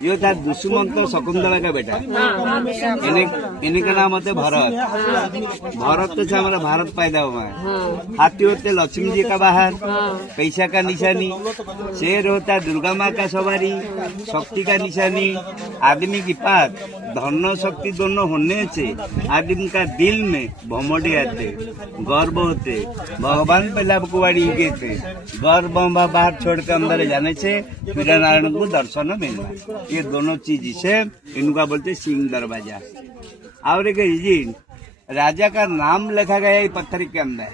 ये था दुष्मंत शकुंतला का बेटा। इन्हीं का नाम होते भरत। भरत तो से हमारा भारत पैदा हुआ है। हाथी होते लक्ष्मी जी का बाहर, पैसा का निशानी। शेर होता दुर्गा माँ का सवारी, शक्ति का निशानी। आदमी की पास धन शक्ति दोनों होने से आदमी का दिल में भमोड़े आते, गर्व होते। भगवान पहला कुआड़ी गए थे, गर्व बाहर छोड़ के अंदर जाने से वीर नारायण को दर्शन मिलना। ये दोनों चीज से इनका बोलते सिंह दरवाजा। और एक राजा का नाम लिखा गया है पत्थर के अंदर,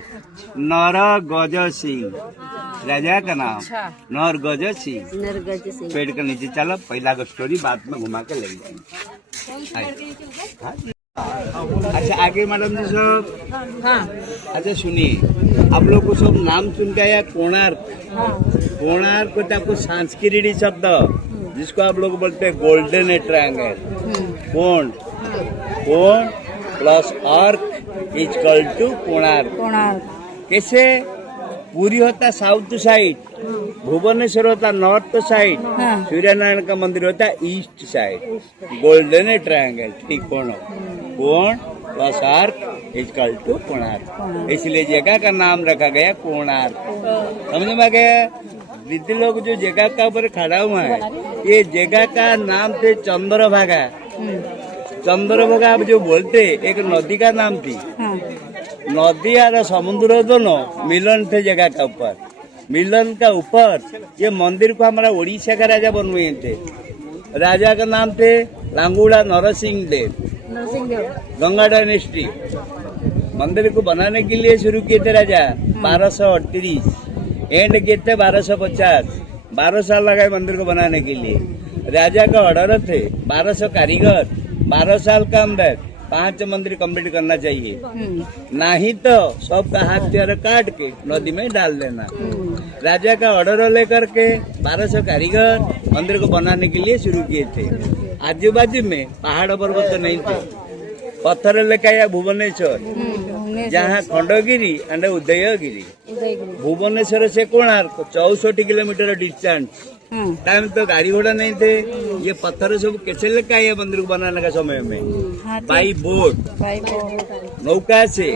नर गज सिंह। राजा का नाम नर गज सिंह। पेड़ के नीचे चलो, पहला का स्टोरी बाद में घुमा के ले जाएंगे। अच्छा आगे मैडम जी सब। अच्छा सुनिए, आप लोग को सब नाम सुन के आया कोणार्क। कोणार्क होता है कुछ संस्कृत शब्द जिसको आप लोग बोलते हैं गोल्डन ट्रायंगल। कोण कोण plus arc is equal to Konark. कैसे? पूरी होता साउथ साइड, भुवनेश्वर होता नॉर्थ साइड, सूर्य नारायण का मंदिर होता ईस्ट साइड। गोल्डन ट्रायंगल ठीक कोण कोण plus arc is equal to Konark, इसलिए जगह का नाम रखा गया कोणार्क। समझ में गया? दीदी लोग जो जगह का ऊपर खड़ा हुआ है, ये जगह का नाम थे चंद्रभागा। चंद्रभागा आप जो बोलते एक नदी का नाम थी। नदी और समुद्र दोनों मिलन थे जगह का ऊपर। मिलन का ऊपर ये मंदिर को हमारा उड़ीसा का राजा बनवाए थे। राजा का नाम थे लांगुड़ा नरसिंह देव, गंगा डायनेस्टी। मंदिर को बनाने के लिए शुरू किए थे राजा 1238, एंड किए थे 1250। 12 साल लगाए मंदिर को बनाने के लिए। राजा का ऑर्डर थे 1200 कारीगर 12 साल का अंदर 5 मंदिर कंप्लीट करना चाहिए, नहीं तो सबका हाथ पैर काट के नदी में डाल देना। राजा का ऑर्डर लेकर के 1200 कारीगर मंदिर को बनाने के लिए शुरू किए थे। आजू बाजू में पहाड़ पर्वत नहीं थे, पत्थर लेके आया भुवनेश्वर, जहाँ खंडगिरी एंड उदयगिरी। भुवनेश्वर से कोणार्क 64 किलोमीटर डिस्टेंस। टाइम तो गाड़ी घोड़ा नहीं थे, ये पत्थर सब कैसे लेके आए मंदिर को बनाने का समय में? बाई बोट, नौका से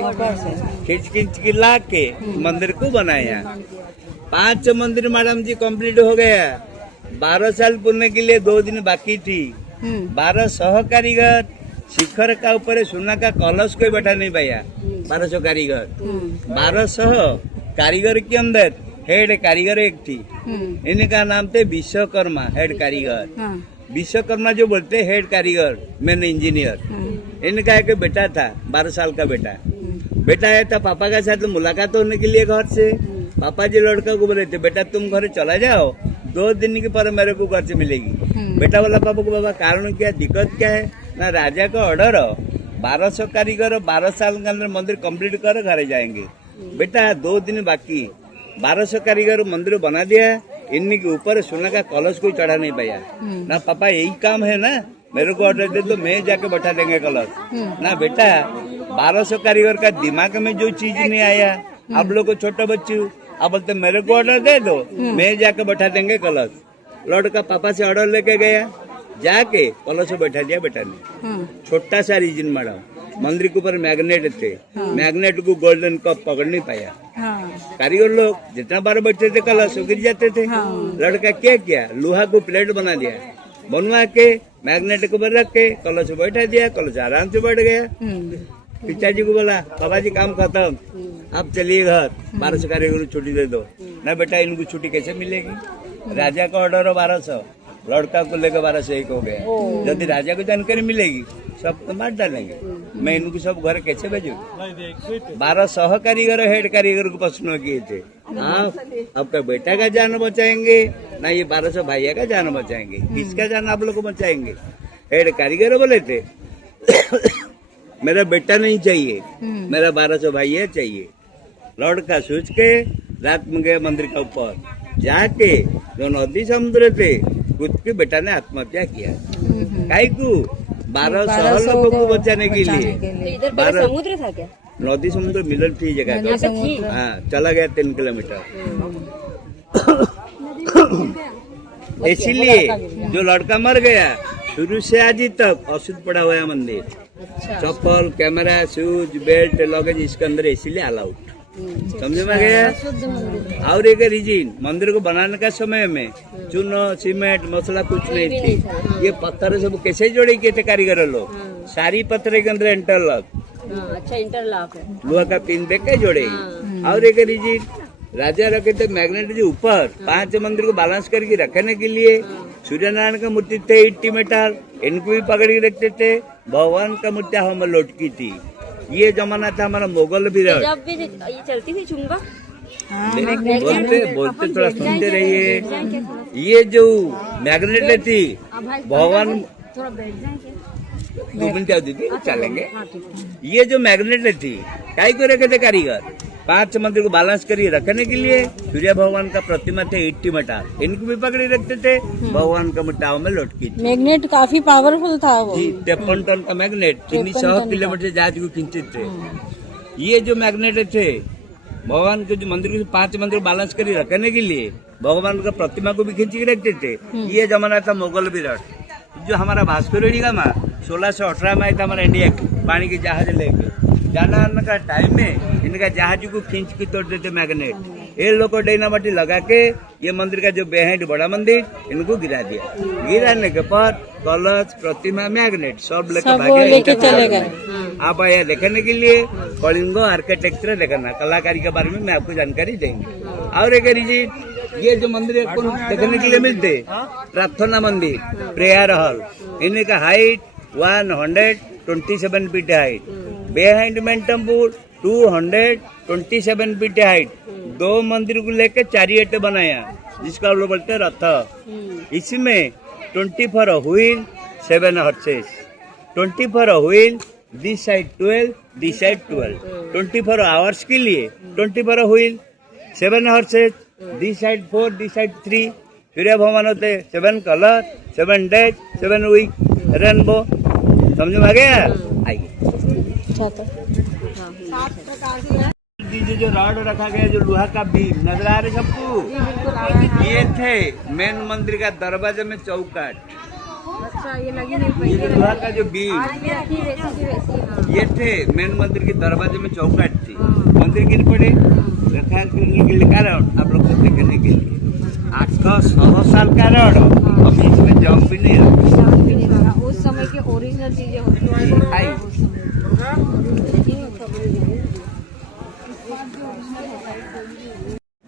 खींच खींच के ला के मंदिर को बनाया। 5 मंदिर मैडम जी कंप्लीट हो गया। 12 साल पूर्ण के लिए 2 दिन बाकी थी। 1200 कारीगर शिखर का ऊपर सोना का कलश कोई बैठा नहीं पाया। 1200 कारीगर, 1200 कारीगर के अंदर हेड कारीगर एक थी, इनका नाम थे विश्वकर्मा हेड कारीगर। विश्वकर्मा जो बोलते हेड कारीगर मेन इंजीनियर। इनका एक बेटा था 12 साल का बेटा। बेटा आया था पापा के साथ मुलाकात होने के लिए घर से। पापा जी लड़का को बोले थे बेटा तुम घर चला जाओ, 2 दिन के पर मेरे को घर से मिलेगी। बेटा बोला पापा को बाबा कारण क्या, दिक्कत क्या है? ना राजा का ऑर्डर 1200 कारीगर 12 साल के अंदर मंदिर कंप्लीट कर घर जाएंगे। बेटा 2 दिन बाकी, 1200 कारीगर मंदिर बना दिया, इन्हीं के ऊपर सोना का कलश कोई चढ़ा नहीं पाया। ना पापा यही काम है ना, मेरे को ऑर्डर दे दो मैं जाके बैठा देंगे कलश। ना बेटा 1200 कारीगर का दिमाग में जो चीज नहीं आया, आप लोग को छोटे बच्चे आप बोलते मेरे को ऑर्डर दे दो मैं जाके बैठा देंगे कलश। लड़का पापा से ऑर्डर लेके गया, जाके कलश बैठा दिया बेटा ने। छोटा सा रीजन मैडम, मंदिर के ऊपर मैग्नेट थे, मैग्नेट को गोल्डन कप पकड़ नहीं पाया। कारीगर लोग जितना बार बैठते थे कलश गिर जाते थे। लड़का क्या किया, लोहा को प्लेट बना दिया, बनवा के मैग्नेट के ऊपर रख के कलश बैठा दिया। कलश आराम से बैठ गया। पिताजी को बोला बाबा जी काम खत्म, आप चलिए घर, 1200 कारीगर को छुट्टी दे दो। ना बेटा इनको छुट्टी कैसे मिलेगी? राजा का ऑर्डर 1200, लड़का को लेकर 1201 हो गया। यदि राजा को जानकारी मिलेगी सब तो मार डालेंगे, मैं इनको सब घर कैसे भेजू? 1200 कारीगर हेड कारीगर को प्रश्न किए थे, हाँ आपका बेटा का जान बचाएंगे ना ये 1200 भैया का जान बचाएंगे? किसका जान आप लोग को बचाएंगे? हेड कारीगर बोले थे मेरा बेटा नहीं चाहिए, मेरा 1200 भैया चाहिए। लड़का सोच के रात में गए मंदिर के ऊपर, जाके जो नदी समुद्र थे खुद के बेटा ने आत्महत्या किया। काहे को? 1200 लोगों को बचाने के लिए। 12 समुद्र था क्या? नदी समुद्र मिलन थी जगह। हाँ चला गया 3 किलोमीटर। इसीलिए जो लड़का मर गया शुरू से आज तक अशुद्ध पड़ा हुआ है मंदिर। चप्पल, कैमरा, शूज, बेल्ट, लगेज इसके अंदर इसीलिए अलाउड। समझ में गया। और एक रीजन, मंदिर को बनाने का समय में चूनो, सीमेंट, मसला कुछ नहीं थी। ये पत्थर सब कैसे जोड़े किए थे कारीगर लोग, सारी पत्थर के अंदर इंटरलॉक, अच्छा इंटरलॉक है, लोहा का पिन दे के जोड़े। और एक रीजन, राजा रखे थे मैग्नेट के ऊपर 5 मंदिर को बैलेंस करके रखने के लिए। सूर्य नारायण का मूर्ति थे, इट्टी मेटाल, इनको भी पकड़ के रखते थे। भगवान का मूर्ति हम लौटकी थी। ये जमाना था हमारा मुगल विराट। जब भी ये चलती थी चुंगा, बोलते थोड़ा सुनते रहिए। ये जो मैग्नेट थी भगवान, थोड़ा बैठ जाएंगे, 2 मिनट दीदी चलेंगे। ये जो मैग्नेट थी काय को रखे थे कारीगर 5 मंदिर को बैलेंस करिए रखने के लिए। सूर्य भगवान का प्रतिमा थे, इट्टी मटा, इनको भी पकड़े रखते थे। भगवान का मुट्ठाओं में लौटकी थी। मैग्नेट काफी पावरफुल था वो। 53 टन का मैग्नेट 300 किलोमीटर जहाज को खींचे थे। ये जो मैग्नेट थे भगवान के जो मंदिर को 5 मंदिर को बैलेंस कर रखने के लिए, भगवान का प्रतिमा को भी खींच के रखते थे। ये जमाना था मुगल विराट। जो हमारा भास्कर का माँ 1618 में आया था हमारा इंडिया पानी के जहाज लेके। जाना आने का टाइम में इनका जहाज को खींच के तोड़ देते मैग्नेट। ये लोग को डायनामाइट लगा के ये मंदिर का जो बेहेड बड़ा मंदिर इनको गिरा दिया। गिराने के बाद कलश, प्रतिमा, मैग्नेट सब लेके चले गए। आप आया देखने के लिए। कलिंगो आर्किटेक्चर देखना, कलाकारी के बारे में मैं आपको जानकारी देंगे। और एक रीजन, ये जो मंदिर आपको देखने के लिए मिलते, प्रार्थना मंदिर, प्रेयर हॉल, इनका height 127 feet height. Behind main temple 227 feet height. 2 मंदिर को लेकर 4 बनाया जिसका लोग बोलते हैं रथ। इसमें 24 wheel 7 horses, 24 wheel, this side 12, this side 12, 24 hours के लिए 24 wheel 7 horses, this side 4, this side 3। सूर्य भगवान होते 7 कलर, 7 डेज, 7 वीक, रेनबो। समझ में आ गया। आइए जो रॉड रखा गया, जो लोहा का बीम नजर आ रहे सबको, ये थे मेन मंदिर का दरवाजे में चौकाट। अच्छा ये लगी नहीं, ये लोहा का जो बीम ये थे मेन मंदिर के दरवाजे में चौकाट थी। मंदिर गिर पड़े रखा करने के लिए कारण आप लोग को देखने के लिए 800 साल का रॉड और बीच में जंग भी नहीं रहा। उस समय की ओरिजिनल चीजें होती हैं।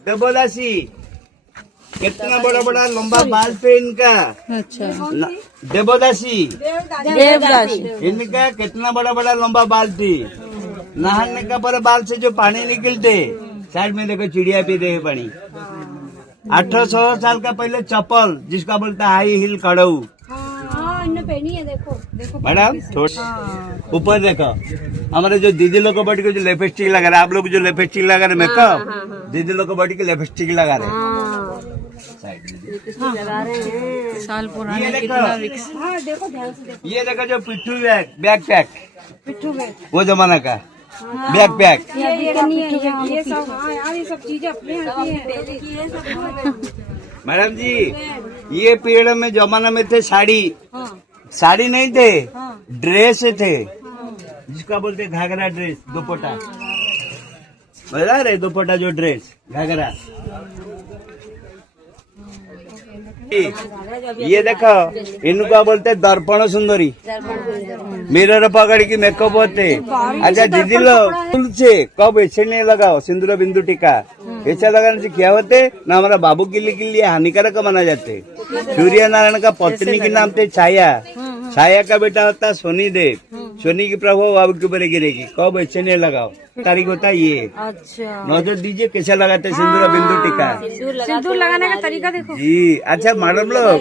देवदासी कितना बड़ा बड़ा लंबा बाल पे इनका। अच्छा, देवदासी देवदासी इनका कितना बड़ा बड़ा लंबा बाल थी। नहाने का पर बाल से जो पानी निकलते, साइड में देखो चिड़िया पी रहे पानी। 800 साल का पहले चप्पल जिसका बोलता हाई हिल कड़ऊ, पहनी है। देखो देखो मैडम थोड़ा ऊपर देखो। हमारे जो दीदी लोग को बॉडी को जो लिपस्टिक लगा रहे, आप लोग जो लिपस्टिक लगा रहे मेकअप, दीदी लोग को बॉडी के लिपस्टिक लगा रहे साइड में लगा रहे हैं। साल ये पुराना देखो, कितना रिक्स। देखो ध्यान से देखो। ये देखो जो पिट्ठू बैग पैक, पिट्ठू बैग, वो जमाना का बैग पैक। ये सब यार ये सब चीजें अपने यहाँ की हैं। मैडम जी ये पीरियड में जमाना में थे साड़ी, साड़ी नहीं थे, ड्रेस थे जिसका बोलते घाघरा ड्रेस, दुपट्टा। बता रहे दुपट्टा जो ड्रेस घाघरा। ये देखो इनका बोलते दर्पण सुंदरी, मिरर पकड़ की मेकअप होते। अच्छा दीदी लोग से कब ऐसे नहीं लगाओ सिंदूर बिंदु टीका, ऐसा लगाने से क्या होते ना हमारा बाबू के लिए हानिकारक माना जाते। सूर्य नारायण का पत्नी के नाम थे छाया, छाया का बेटा होता सोनी देव, सोनी की प्रभाव बाबू के ऊपर गिरेगी। कब ऐसे नहीं लगाओ, तारीख होता ये। अच्छा नजर दीजिए कैसा लगाते सिंदूर बिंदु टीका। सिंदूर लगाने का तरीका देखो जी। अच्छा मैडम लोग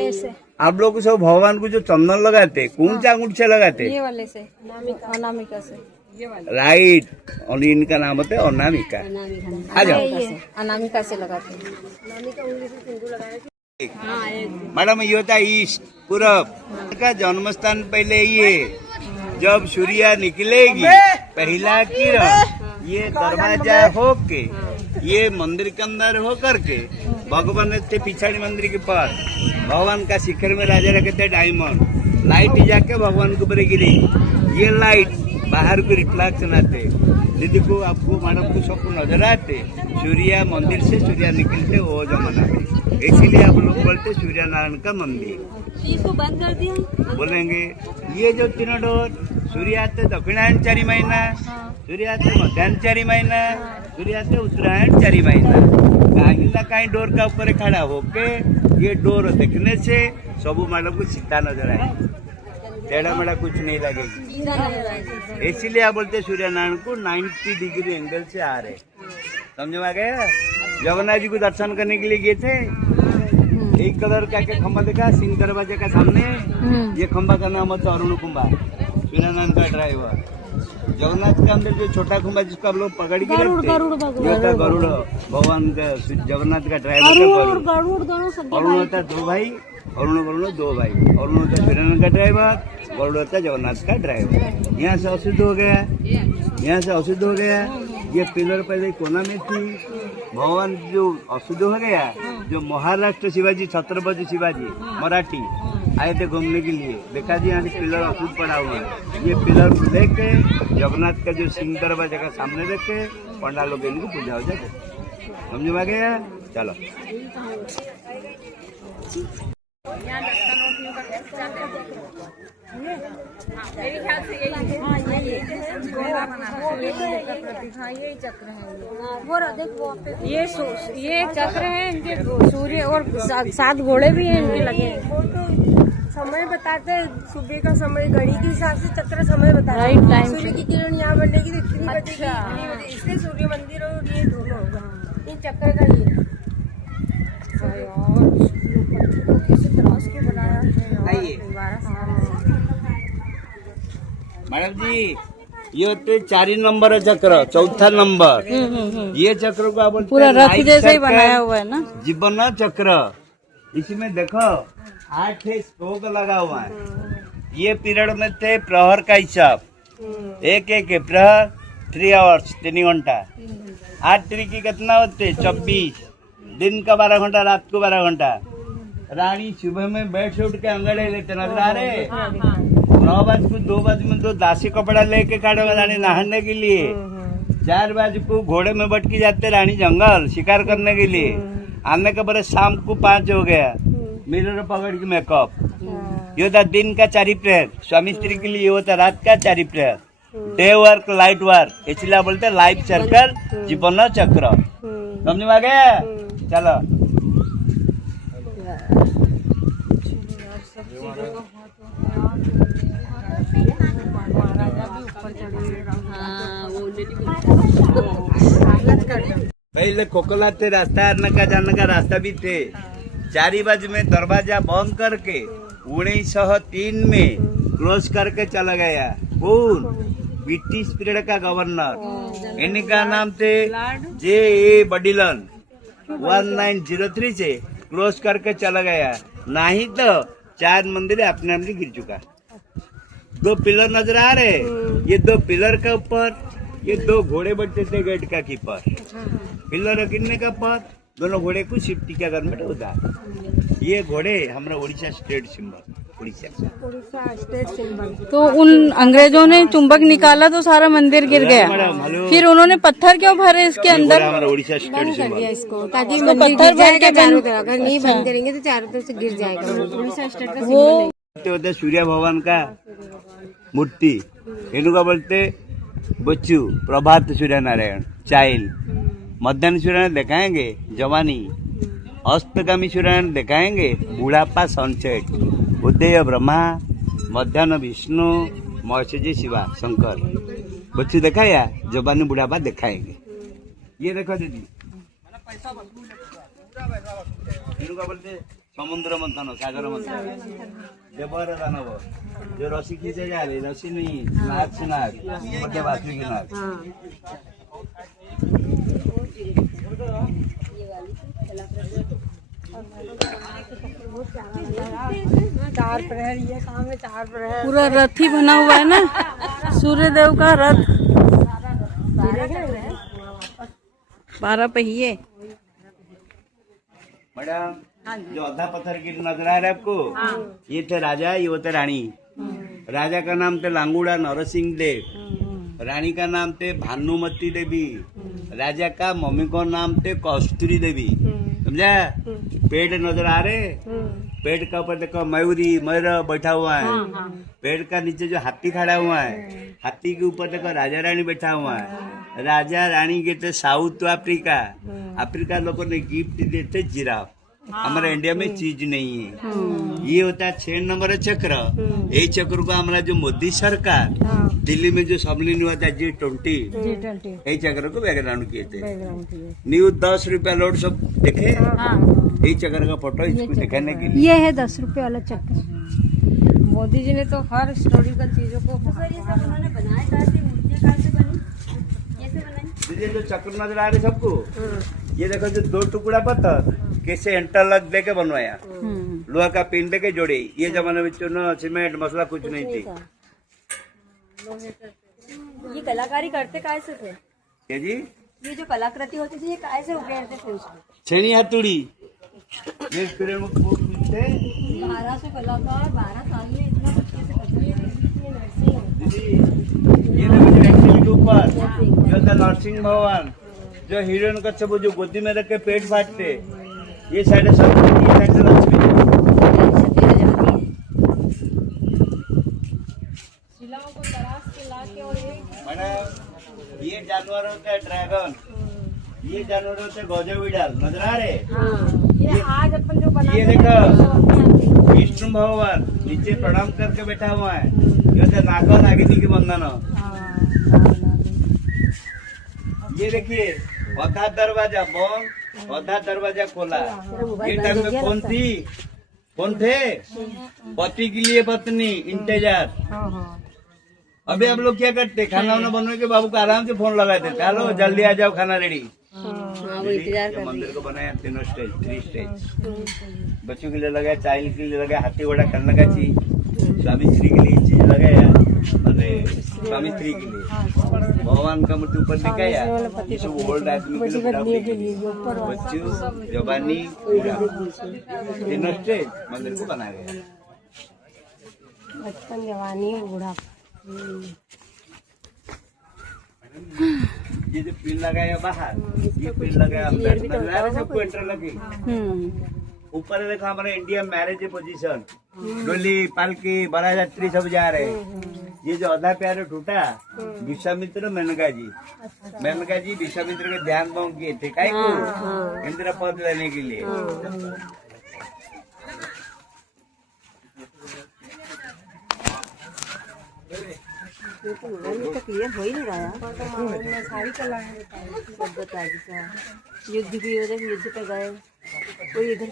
आप लोग सब भगवान को जो चंदन लगाते कौन सा अंगूठ से लगाते? ये वाले से, अनामिका से। राइट, और इनका नाम होता है अनामिका। आ जाओ अनामिका से लगाते हैं। मैडम ये होता है ईस्ट पूरब का जन्म स्थान। पहले ये जब सूर्य निकलेगी पहला किरण ये दरवाजा होके ये मंदिर के अंदर हो करके भगवान के पिछाड़ी मंदिर के पास भगवान का शिखर में राजा रखे थे डायमंड लाइट जाके भगवान के ऊपर गिरी। ये लाइट बाहर को रिफ्लेक्शन आते दीदी को आपको मैडम को सबको नजर आते सूर्या मंदिर से सूर्या निकलते वो जमाना में, इसीलिए आप लोग बोलते सूर्य नारायण का मंदिर। इसको बंद कर दिया। बोलेंगे ये जो तीनों डोर सूर्य आते दक्षिणायन 4 महीना, सूर्य आते मध्याह्न 4 महीना, सूर्य आते उत्तरायण 4 महीना। कहीं ना कहीं डोर का ऊपर खड़ा होके ये डोर देखने से सब मैडम को सीधा नजर आए, टेढ़ा मेढ़ा कुछ नहीं लगेगी। इसीलिए आप बोलते सूर्य नारायण को 90 डिग्री एंगल से आ रहे। समझ में आ गया? जगन्नाथ जी को दर्शन करने के लिए गए थे, एक कलर का के खंबा देखा सिंह दरवाजे का सामने, ये खंबा का नाम होता अरुण कुंभा, सूर्य नारायण का ड्राइवर। जगन्नाथ के अंदर जो छोटा खंबा जिसको आप लोग पकड़ के रखते गरुड़ भगवान का जगन्नाथ का ड्राइवर का अरुण होता 2 भाई, अरुण वरुण 2 भाई, अरुण होता सूर्य नारायण का ड्राइवर, गरुड़ होता जगन्नाथ का ड्राइवर। यहाँ से अशुद्ध हो गया, यहाँ से अशुद्ध हो गया। ये पिलर पहले कोना में थी, भगवान जो अशुद्ध हो गया, जो महाराष्ट्र शिवाजी छत्रपति शिवाजी मराठी आए थे घूमने के लिए, देखा जी यहाँ पिलर अशुद्ध पड़ा हुआ है। ये पिलर को देख के जगन्नाथ का जो सिंह दरवाजा का सामने देख के पंडालों के इनको पूजा हो जाए। समझ में आ गया? चलो मेरे ख्याल से यही चक्र है। वो देखो ये चक्र है इनके, सूर्य और 7 घोड़े भी हैं इनके लगे। समय बताते सुबह का समय घड़ी के हिसाब से चक्र समय बताता है। सूर्य की किरण यहाँ बढ़ेगी तो इतनी बजेगी, इसलिए सूर्य मंदिर और ये दोनों होगा। ये चक्र का ये मैडम जी ये होते 4 नंबर चक्र, 4था नंबर। ये चक्र को आप बोलते पूरा रथ जैसे ही बनाया हुआ है ना, जीवन चक्र। इसमें देखो 8 स्ट्रोक लगा हुआ है। ये पीरियड में थे प्रहर का हिसाब, एक प्रहर 3 आवर्स 3 घंटा। 8 की कितना होते 24, दिन का 12 घंटा, रात को 12 घंटा। रानी सुबह में बेड से उठ के अंगड़े लेते नजर आ रहे। 9 बजे को 2 बजे में तो दासी कपड़ा लेके काटेगा रानी नहाने के लिए। 4 बजे को घोड़े में बैठ के जाते रानी जंगल शिकार करने के लिए। आने के बाद शाम को 5 हो गया, मिरर पकड़ के मेकअप। ये होता दिन का 4 प्रहर, स्वामी स्त्री के लिए ये होता रात का 4 प्रहर। डे वर्क लाइट वर्क, इसलिए बोलते लाइफ सर्कल जीवन चक्र। समझ में आ गया? चलो पहले कोकला थे रास्ता आने का जाने का रास्ता भी थे। 4 बजे में दरवाजा बंद करके 1903 में क्लोज करके चला गया। कौन? ब्रिटिश पीरियड का गवर्नर, इनका नाम थे J.A. बडिलन। 1903 से क्लोज करके चला गया, नहीं तो 4 मंदिर अपने आप गिर चुका। 2 पिलर नजर आ रहे, ये 2 पिलर के ऊपर ये 2 घोड़े बैठते थे गेट का कीपर। पिलर गिरने का पर दोनों घोड़े को शिफ्टी का गवर्नमेंट होता। ये घोड़े हमारा Orissa state symbol, Orissa state symbol. तो उन अंग्रेजों ने चुंबक निकाला तो सारा मंदिर गिर गया, फिर उन्होंने पत्थर क्यों भरे इसके अंदर? हमारा उड़ीसा स्टेट सिंबल इसको ताकि मंदिर गिर जाएगा चारों तरफ, अगर नहीं बंद करेंगे तो चारों तरफ से गिर जाएगा। उड़ीसा स्टेट का वो होते सूर्य भगवान का मूर्ति, इनको बोलते बच्चू, प्रभात सूर्य नारायण, चाइल्ड। मध्याह्न सूर्य नारायण दिखाएंगे जवानी, अस्तगामी सूर्य नारायण दिखाएंगे बुढ़ापा सनसेट। उदय ब्रह्मा, मध्याह्न विष्णु, मौसजी शिवा शंकर। बच्चू दिखाया, जवानी बुढ़ापा दिखाएंगे। ये देखो दीदी, इनको बोलते समुद्र मंथन, सागर मंथन। देवर दानव जो रस्सी खींचे जा रही, रस्सी नहीं, नाग से नाग, मतलब बाथरूम की नाग। चार प्रहर, ये काम है 4 प्रहर। पूरा रथ ही बना हुआ है ना, सूर्य देव का रथ। 12 पहिए। मैडम जो आधा पत्थर की नजर आ रहा है आपको, ये थे राजा, ये होते रानी। राजा का नाम थे लांगूड़ा नरसिंह देव, रानी का नाम थे भानुमती देवी, राजा का मम्मी को नाम थे कस्तूरी देवी। समझा? पेड़ नजर आ रहे, पेड़ का ऊपर देखो मयूरी मयूर बैठा हुआ है, पेड़ का नीचे जो हाथी खड़ा हुआ है, हाथी के ऊपर देखो राजा रानी बैठा हुआ है। राजा रानी गए थे साउथ अफ्रीका, अफ्रीका लोगों ने गिफ्ट देते जिराफ। हमारे इंडिया में चीज नहीं है। ये होता है 6 नंबर चक्र। यही चक्र को हमारा जो मोदी सरकार दिल्ली में जो सम्मेलन हुआ था G20, यही चक्र को बैकग्राउंड किए थे। न्यूज 10 रुपया लोड सब देखे, यही चक्र का फोटो इसको दिखाने के लिए। ये है 10 रुपए वाला चक्कर। मोदी जी ने तो हर हिस्टोरिकल चीजों को उन्होंने बनाया। दीदी जो चक्र नजर आ रहे सबको, ये देखो जो 2 टुकड़ा पत्थर कैसे इंटरलॉक दे के बनवाया, लोहा का पिन दे के जोड़े। ये जमाने में चूना सीमेंट मसला कुछ नहीं थी। ये कलाकारी करते कैसे थे? क्या जी? ये जो कलाकृति होती थी ये कैसे उकेरते थे उसको? छेनी हथुड़ी ये पीरियड में खूब मिलते। 1200 कलाकार 12 साल में इतना कुछ कैसे करते हैं? दीदी ये देखो जो एक्चुअली के ऊपर जो था नरसिंह भगवान, जो हीरोइन का सब जो गोदी में रख के पेट फाटते, ये साइड सरस्वती, ये साइड लक्ष्मी। शिलाओं को तराश के लाके और मैडम ये जानवर होता है ड्रैगन, ये जानवर होते हैं गौजविडाल। नजर आ रहे? ये आज अपन जो बना ये देखो विष्णु भगवान नीचे प्रणाम करके बैठा हुआ है, ये होते नागा नागिनी के बंधन। ये देखिए औधा दरवाजा बंद, औधा दरवाजा खोला। ये टाइम में कौन थे? पति के लिए पत्नी इंतजार। अभी आप लोग क्या करते? खाना वाना बनने के बाबू को आराम से फोन लगाते थे, हेलो जल्दी आ जाओ खाना रेडी। मंदिर को बनाया 3 स्टेज, 3 स्टेज। बच्चों के लिए लगाया, चाइल्ड के लिए लगाया, हाथी घोड़ा करने का चीज, स्वामी श्री के लिए चीज लगाया, अरे स्वामी स्त्री के लिए भगवान का मूर्ति ऊपर दिखाया। ये सब ओल्ड आदमी के लिए, बच्चों जवानी 3 स्टेज मंदिर को बनाया गया। बचपन जवानी और बुढ़ापा। ये जो पिन लगाया बाहर, ये पिन लगाया अंदर, सबको एंटर लगी। ऊपर देखा हमारे इंडिया मैरिज पोजीशन, डोली पालकी बड़ा यात्री सब जा रहे हैं। ये जो आधा प्यारे टूटा विश्वामित्र मेनका जी विश्वामित्र के ध्यान भंग किए थे काय को इंद्र पद लेने के लिए। तो क्लियर हो ही नहीं रहा। सारी कला है युद्ध भी युद्ध पे गए कोई इधर।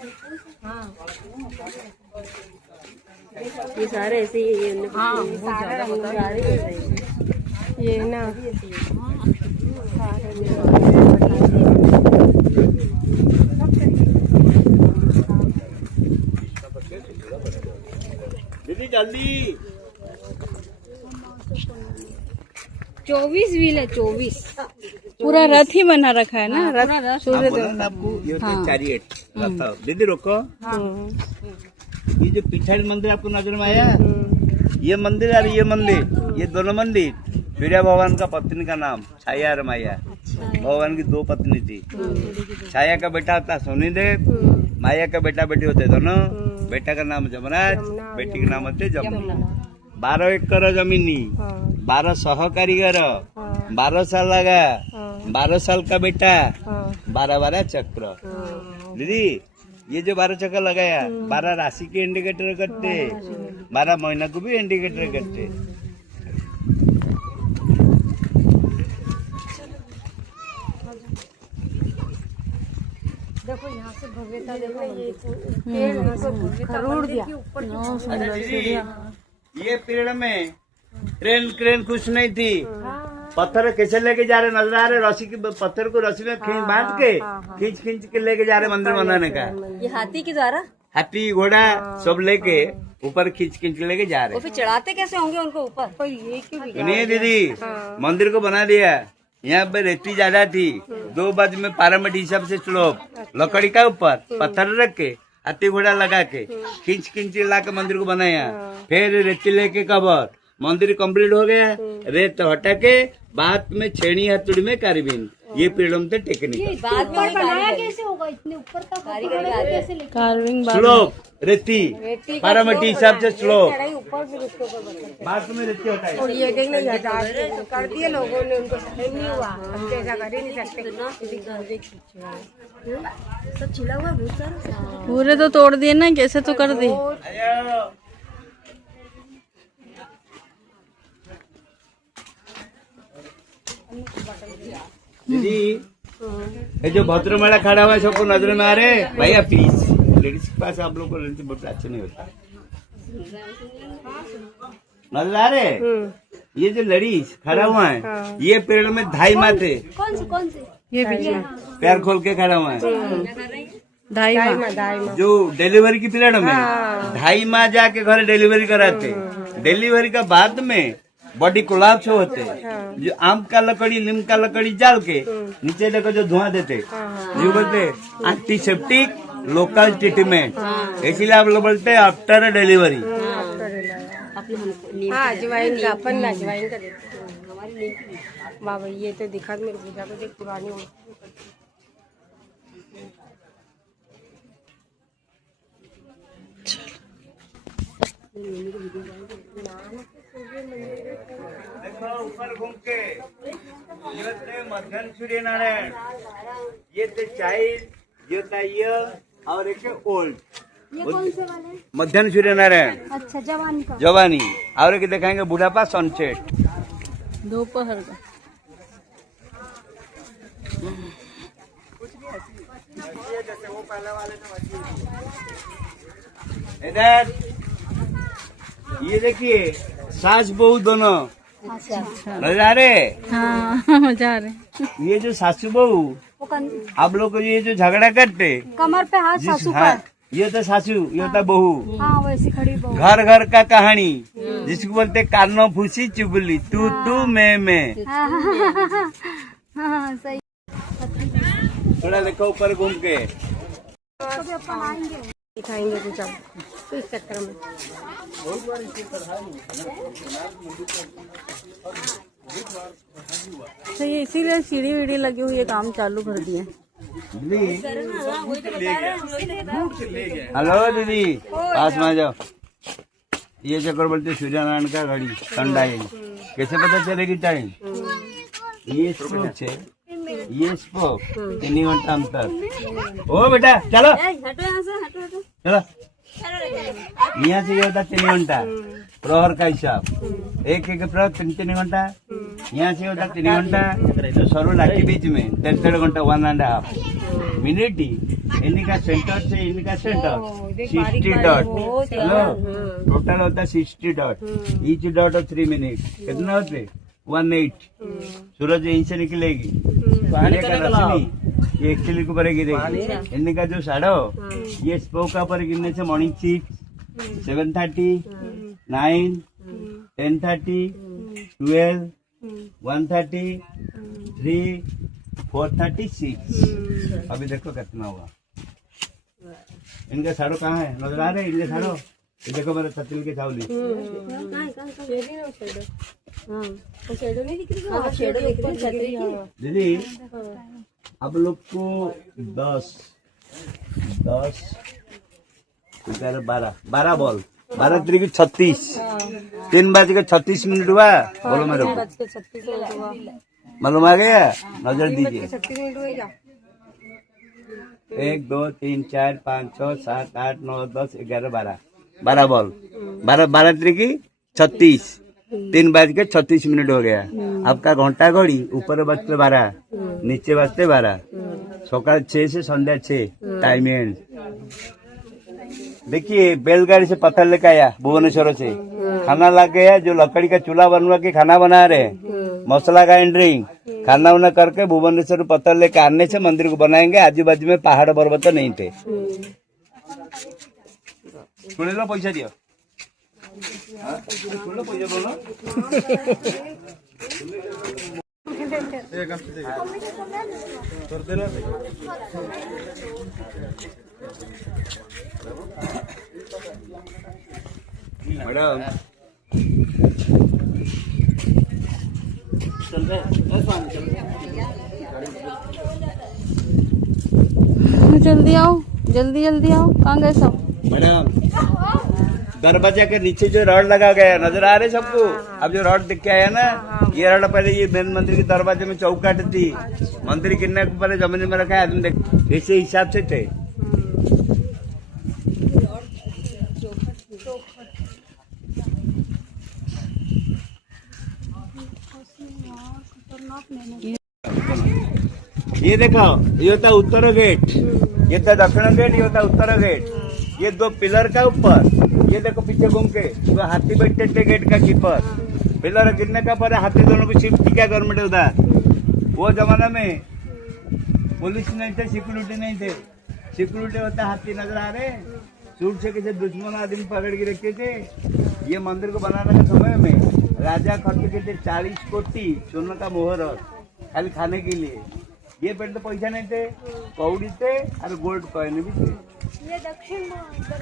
ये सारे ऐसे ही है, ये सारे ये ना दीदी जल्दी 24 व्हील है। 24 पूरा रथ ही बना रखा है ना, रथ सूर्य देव। आपको ये होता है चैरियट रथ। दीदी रोको, ये जो पिछड़ मंदिर आपको नजर में आया, ये मंदिर और ये मंदिर, ये दोनों मंदिर सूर्य भगवान का पत्नी का नाम छाया और माया। भगवान की 2 पत्नी थी। छाया का बेटा था सोनीदेव, माया का बेटा बेटी होते दोनों। बेटा का नाम जमराज, बेटी का नाम होते जमुना। 12 एकड़ जमीनी, 12 सहकारीगर, 12 साल लगा, 12 साल का बेटा, 12 चक्र। दीदी ये जो 12 चक्र लगाया, 12 राशि के इंडिकेटर करते, 12 महीना को भी इंडिकेटर करते। देखो यहाँ से भव्यता देखो, ये करोड़ दिया। ये पीरियड में ट्रेन क्रेन कुछ नहीं थी। पत्थर कैसे लेके जा रहे नजर आ रहे, रस्सी के पत्थर को रस्सी में बांध के खींच के लेके जा रहे मंदिर बनाने का। ये हाथी के द्वारा, हाथी घोड़ा सब लेके ऊपर खींच के लेके जा रहे। फिर चढ़ाते कैसे होंगे उनको ऊपर? ये क्यों नहीं दीदी मंदिर को बना दिया, यहाँ पे रेती ज्यादा थी, 2 बाजू में पारामिट हिसाब से स्लोप, लकड़ी का ऊपर पत्थर रख के हाथी घोड़ा लगा के खींच ला के मंदिर को बनाया। फिर रेती लेके कवर, मंदिर कंप्लीट हो गया। रेत हटा के बाद में छेनी हथुड़ी में कारबीन, ये पीढ़म थे टेक्निक। बनाया कैसे होगा इतने ऊपर तक कैसे कार्विंग स्लोप रेती पारामिटी हिसाब से स्लोप, ऊपर फिर उसके ऊपर बता। बाद में रेती होता है। और ये देखना कर दिए लोगों ने, उनको सहन नहीं हुआ, हम तो ऐसा कर ही नहीं सकते। सब छिला हुआ बहुत सारा, पूरे तो तोड़ दिए ना, कैसे तो कर दी। दीदी ये जो भद्रमेला खड़ा हुआ है सबको नजर में आ रहे हैं? भैया प्लीज, लेडीज के पास आप लोग को लेडीज बहुत अच्छा नहीं होता। नजर आ रहे? ये जो लेडीज खड़ा हुआ है, ये पेड़ में 2.5 माह थे। कौन से ये पीछे पैर खोल के खड़ा हुआ है। 2.5 माह जो डिलीवरी की पीरियड में 2.5 माह जाके घर डिलीवरी कराते, डिलीवरी का बाद में बॉडी कोलैप्स होते, जो आम का लकड़ी नीम का लकड़ी डाल के नीचे देखो जो धुआं देते, जो बोलते एंटीसेप्टिक लोकल ट्रीटमेंट, इसीलिए आप लोग बोलते हैं आफ्टर डिलीवरी। हाँ अजवाइन का, अपन अजवाइन का देते हमारी बाबा। ये तो दिखा मेरे पूजा को, देख पुरानी हो। देखो ऊपर घूम के ये थे मध्यम सूर्य नारायण, ये थे चाइल्ड, ये था ये और एक ओल्ड। ये कौन से वाले? मध्यम सूर्य नारायण अच्छा जवानी का। जवानी, और एक दिखाएंगे बुढ़ापा सनसेट दोपहर का। इधर ये देखिए सास बहू दोनों नजर आ रहे। हाँ मजा आ रहे। ये जो सासू बहू आप लोग को ये जो झगड़ा करते कमर पे हाथ सासू हाँ, ये तो सासू, ये तो बहू। हाँ वैसी खड़ी बहू। घर घर का कहानी जिसको बोलते कानो फूसी चुगली, तू मैं। हाँ सही। थोड़ा देखो ऊपर घूम के दिखाएंगे कुछ अब तो इस चक्कर में। तो ये इसीलिए सीढ़ी वीढ़ी लगी हुई है, काम चालू कर दिए। हेलो दीदी पास में आ जाओ। ये चक्कर बोलते सूर्यनारायण का घड़ी ठंडा है, कैसे पता चलेगी टाइम? ये स्पोक है, ये स्पोक 3 घंटा अंतर। ओ बेटा चलो चलो, यहाँ से ये होता 3 घंटा प्रहर का हिसाब, एक प्रहर 3 घंटा, यहाँ से होता 3 घंटा, तो सरोला के बीच में 1.5 घंटा 1.5 मिनट ही। इनका सेंटर से इनका सेंटर 60 डॉट, टोटल होता 60 dot, each dot of 3 minute कितना होते 18। सूरज यहीं से निकलेगी, पानी का रश्मि ये एक्चुअली के ऊपर गिरेगी। इनका जो साड़ो ये स्पोक का पर गिरने से मॉर्निंग 6, 7:30, 9, 10:30, 12, 1:30, 3, 4:36। अभी देखो कितना हुआ। इनका साड़ो कहाँ है? नजर आ रहे हैं इनके साड़ो? ये देखो मेरे सचिन के चावली। दीदी आप लोग को 10 12 बॉल 12 तरीके 36, 3:36 हुआ। बोलो मेरे को मालूम आ गया? नजर दीजिए। 1 2 3 4 5 6 7 8 9 10 11 12 बॉल 12 तरीके 36, 3:36 हो गया। आपका घंटा घड़ी ऊपर बजते 12, नीचे बजते 12, सकाल 6 से संध्या 6 टाइम एंड। देखिए बैलगाड़ी से पत्थर लेकर आया भुवनेश्वर से, खाना ला गया, जो लकड़ी का चूल्हा बनवा के खाना बना रहे, मसाला का एंड्रिंग, खाना वाना करके भुवनेश्वर पत्थर लेकर आने से मंदिर को बनाएंगे। आजू बाजू में पहाड़ पर्वत नहीं थे। सुन लो पैसा दियो, सुन लो पैसा बोलो। मैडम जल्दी आओ, जल्दी जल्दी आओ, कहाँ गए सब? मैडम दरवाजा के नीचे जो रॉड लगा गया नजर आ रहे सबको? अब जो रॉड दिख के आया ना, ये रॉड पहले ये मेन मंदिर के दरवाजे में चौकाट थी, मंदिर गिरने को पहले जमीन में रखा है, तुम देख इसी हिसाब से थे। ये देखो, ये होता उत्तर गेट, ये था दक्षिण गेट, ये होता उत्तर गेट। ये दो पिलर का ऊपर, ये देखो पीछे घूम के तो हाथी बैठते थे गेट का कीपर। पिलर गिरने का पर हाथी दोनों को शिफ्ट किया गवर्नमेंट उधर। वो जमाना में पुलिस नहीं थे, सिक्योरिटी नहीं थे। सिक्योरिटी होता हाथी नजर आ रहे, सूट से किसी दुश्मन आदमी पकड़ के रखे थे। ये मंदिर को बनाने के समय में राजा खर्च के थे 40 कोटी सोने का मोहर खाली खाने के लिए। ये पेट तो पैसा नहीं थे, कौड़ी थे और गोल्ड कॉइन भी थे। ये दक्षिण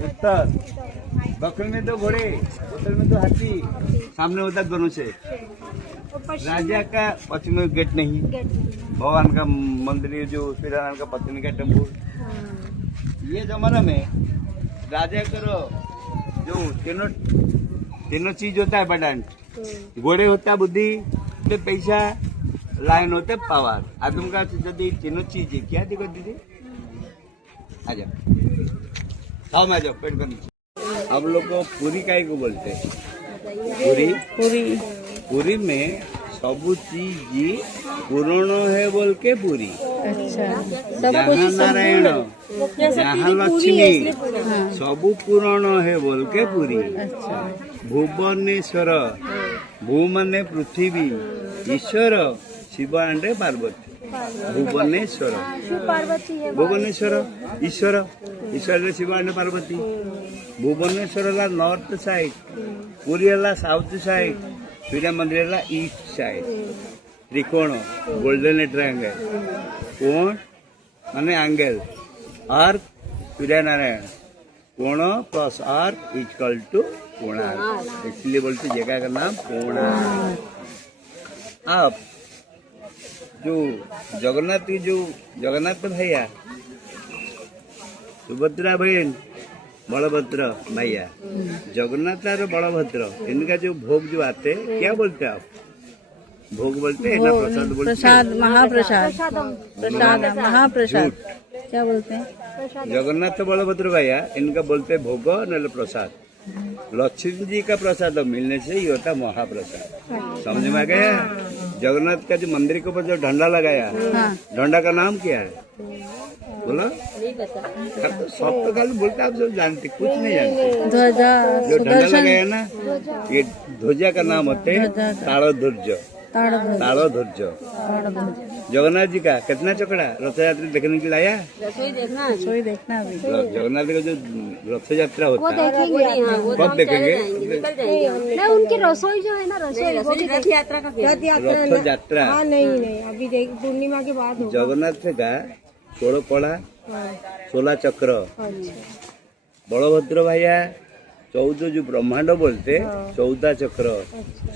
उत्तर, दक्षिण में तो घोड़े, उत्तर में तो हाथी, सामने होता दोनों से। राजा का पश्चिम में गेट नहीं, भगवान का मंदिर जो श्रीराम का पत्नी का टेम्पल। ये जमाना में राजा करो जो तीनों चीज होता है बडांट, घोड़े होता बुद्धि, तो पैसा, लाइन होते पावर। आदम का यदि तीनों चीज है क्या दिक्कत दीदी? आ जाओ खाओ में, आ जाओ पेट कर। हम लोग को पूरी काय को बोलते हैं? पूरी पूरी पूरी में सब चीज पूर्ण है बोल के पूरी। अच्छा, सब जहाँ कुछ नारायण जहाँ लक्ष्मी सब पूर्ण है बोल के पूरी। अच्छा, भुवनेश्वर, भू माने पृथ्वी, ईश्वर शिव आंडे पार्वती। भुवनेश्वर पार्वती है भुवनेश्वर ईश्वर, ईश्वर शिव आंडे पार्वती। भुवनेश्वर ला नॉर्थ साइड, पुरी ला साउथ साइड, सूर्य मंदिर ला ईस्ट साइड। त्रिकोण गोल्डन ट्रायंगल, कोण माने एंगल, अर्थ सूर्य नारायण, कोण प्लस अर्थ इक्वल टू कोणार्क, इसलिए बोलते जगह का नाम कोणार्क। आप जो जगन्नाथ भैया, सुभद्रा बहन, बलभद्र भैया, जगन्नाथ और बलभद्र, इनका जो भोग जो आते क्या बोलते आप? भोग बोलते हैं ना प्रसाद बोलते हैं? प्रसाद, महाप्रसाद, प्रसाद, महाप्रसाद क्या बोलते हैं? जगन्नाथ बलभद्र भैया इनका बोलते भोग न प्रसाद। लक्ष्मी जी का प्रसाद मिलने से ही होता महाप्रसाद। समझ में आ गया? जगन्नाथ का जो मंदिर के ऊपर जो झंडा लगाया, झंडा का नाम क्या है बोलो? सब तो खाली बोलते, आप सब जानते, कुछ नहीं जानते। ध्वजा, जो झंडा लगाया ना, ये ध्वजा का नाम होते ताड़ध्वज। ताड़ध्वज जगन्नाथ जी का कितना चकड़ा रथ यात्रा देखने के लिए आया? रसोई देखना अभी। जगन्नाथ का जो रथ यात्रा होता है कब देखेंगे? नहीं, उनकी रसोई जो है ना, रसोई रथ यात्रा का रथ यात्रा नहीं अभी देख पूर्णिमा के बाद होगा। जगन्नाथ का 16 पड़ा, 16 चक्र। बलभद्र भैया 14 जो ब्रह्मांड बोलते 14 चक्र।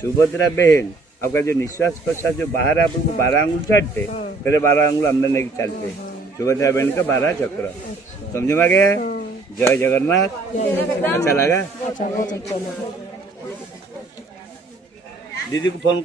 सुभद्रा बहन आपका जो निश्वास प्रश्वास जो बाहर आप लोग 12 आंगुल छाटते, फिर 12 आंगुल अंदर नहीं चलते। सुभद्रा बहन का 12 चक्र। समझ में आ गया? जय जगन्नाथ। अच्छा लगा? दीदी को फोन